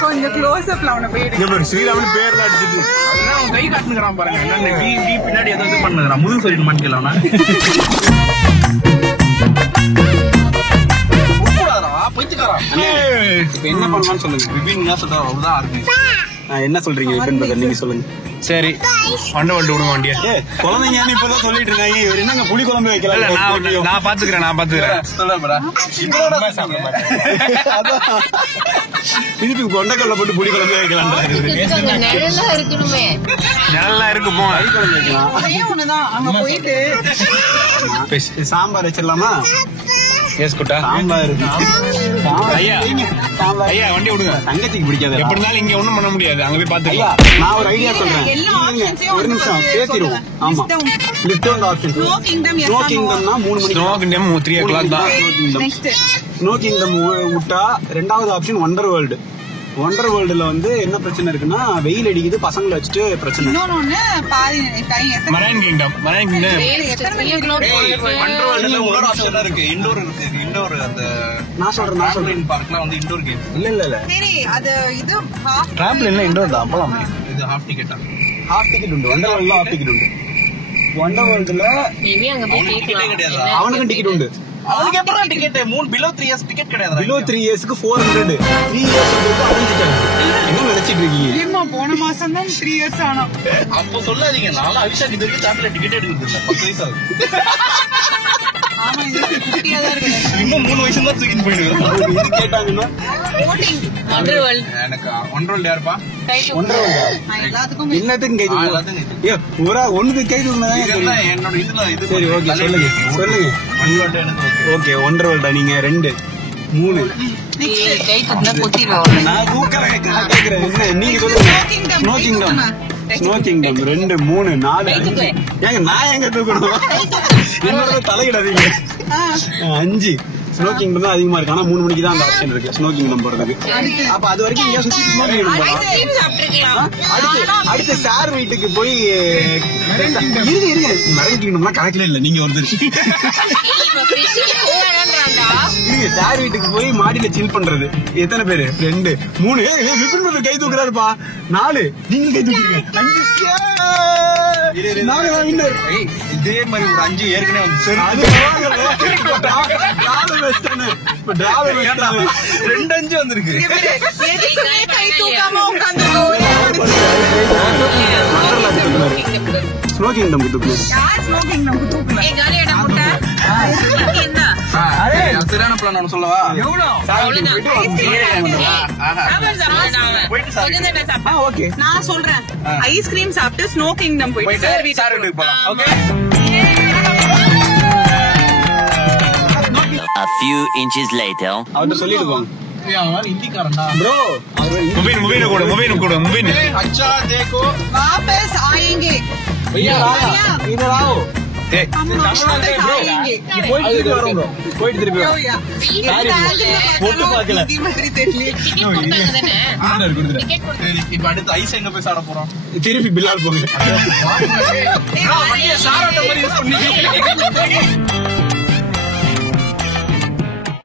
கொஞ்சம் க்ளோஸ் அப்ல அவன போயிடு. ஸ்ரீராமன் பேர்ல அடிச்சிட்டு அவன் கை காட்டுங்கிறான் பாருங்க. என்ன பின்னாடி ஏதோ இது பண்ணுறான். முதுகு சொல்லிட்டு மாட்டிக்கலாம். என்ன பண்ணலாம்னு சொல்லுங்க. என்ன சொல்றீங்க நீங்க சொல்லுங்க. சரி வண்ட வண்டு விடுங்க வண்டியா. குழந்தைங்க இப்பதான் சொல்லிட்டு இருக்காங்க. இவர் என்னங்க புளி குழம்பு வைக்கல. நான் பாத்துக்கிறேன். திருப்பி கொண்டைக்கல்ல போட்டு புளி குழம்பு வைக்கலாம். நல்லா இருக்கு போ. ஒண்ணுதான் அங்க போயிட்டு சாம்பார் வச்சிடலாமா? சாம்பார் ஐயா வண்டி விடுங்க. தங்கச்சிக்கு பிடிக்காது. எப்படி இருந்தாலும் இங்க ஒண்ணும் பண்ண முடியாது. அங்க போய் பாத்துக்கலாம். நான் ஒரு ஐடியா சொல்றேன். ஒரு நிமிஷம் பேசிடுவோம். ஆமா லிஃப்ட் வந்து ஆப்ஷன். ஸ்னோ கிங்டம்னா 3 மணிக்கு. ஸ்னோ கிங்டம் 3 o'clock தான். ஸ்னோ கிங்டம் விட்டா ரெண்டாவது ஆப்ஷன் வண்டர் வேர்ல்டு. வண்டர் வேர்ல்டுல வந்து என்ன பிரச்சனை இருக்குன்னா வெயில் அடிக்குது, பசங்களை வச்சுட்டு பிரச்சனை. இன்னொன்னு பாதி மரைன் கிங்டம். வண்டர் வேர்ல்டுல இன்னொரு ஆப்ஷன் இருக்கு. இன்டோர் இருக்கு. இன்டோர் அந்த நான் சொல்றேன் பார்க்லாம் வந்து இன்டோர் கேம். இல்ல சரி அது இது டிராம்பலின்ல இன்டோர் தான். அப்பலாம் இது ஹாஃப் டிக்கெட் உண்டு. வண்டர் வேர்ல்டுல ஹாஃப் டிக்கெட் உண்டு. வண்டர் வேர்ல்டுல அவனுக்கு டிக்கெட் உண்டு. அவனுக்கு எப்பறா டிக்கெட்? 3 3 years டிக்கெட் கிடையாது. below 3 yearsக்கு 400. 3 years வந்து அவனுக்கு என்ன நினைச்சிட்டு இருக்கீங்க? ஏமா போன மாசம் தான் 3 years ஆனா. அப்ப சொல்லாதீங்க. நாளை அவிஷா இது வரைக்கும் சாப்பிட டிக்கெட் எடுக்கிறது இல்ல. 10 வயசு ஆகுது. ஆமா இது குட்டியா தான் இருக்கு. இன்னும் 3 வயசு தான் தூக்கிட்டு போயிடுங்க. இது கேட்டாங்கன்னா ஓட்டிங் வண்டர் வேர்ல்ட். எனக்கு ஒன்றரை வேர்ல்ட் யாருப்பா? ஒன்றரை எல்லாத்துக்கும் என்னத்துக்கு கை தூக்குங்க? ஏ ஒரா ஒண்ணுக்கு கை தூக்குனா என்னோட இதுல இது. சரி ஓகே சொல்லுங்க. ஓகே ஒன்றரை வேர்ல்டா நீங்க 2 3 கை தூக்குனா கொத்திடுவாங்க. நான் கேக்குறேன். என்ன நீங்க சொல்லுங்க. ஸ்னோ கிங்டம் 2 3 4 ஏங்க நான் எங்க தூக்கணும்? என்னோட தலையிடாதீங்க. 5 ஸ்னோ கிங்டம் தான் அதிகமா இருக்கு. ஆனா 3 மணிக்கு தான் அந்த ஆப்ஷன் இருக்கு ஸ்னோ கிங்டம் போறதுக்கு. அப்ப அது வரைக்கும் இங்க சுத்தி ஸ்னோ கிங்டம் போலாம். அடுத்து சார் வீட்டுக்கு போய் இருங்க மரைன் கிங்டம்லாம் கணக்குல இல்ல. நீங்க வந்து சார் வீட்டுக்கு போய் மாடியில சில் பண்றது. எத்தனை பேரு? 2 3 விபின் கை தூக்குறாருப்பா. 4 நீங்க கை தூக்குறீங்க. 5 இதே மாதிரி ஒரு 5 ஏற்கனவே வந்து 2 5 வந்திருக்கு. ஸ்னோ கிங்டம் சரியான பிளான் நான் சொல்லவா? நான் சொல்றேன் ஐஸ்கிரீம் சாப்பிட்டு ஸ்னோ கிங்டம் போயிட்டு சார் வீட்டுக்கு போலாம். Okay. A few inches later. அவர்ட்ட சொல்லிட்டு போங்க. हिंदीकारणा ब्रो मुबीन अच्छा देखो वापस आएंगे भैया इधर आओ हम वापस आएंगे போயிட்டு திருப்பி போட்டு பார்க்கல இப்ப அடுத்து ஐஸ் எங்க போய் சாப்பிட போறோம் திருப்பி பில்லால் போங்க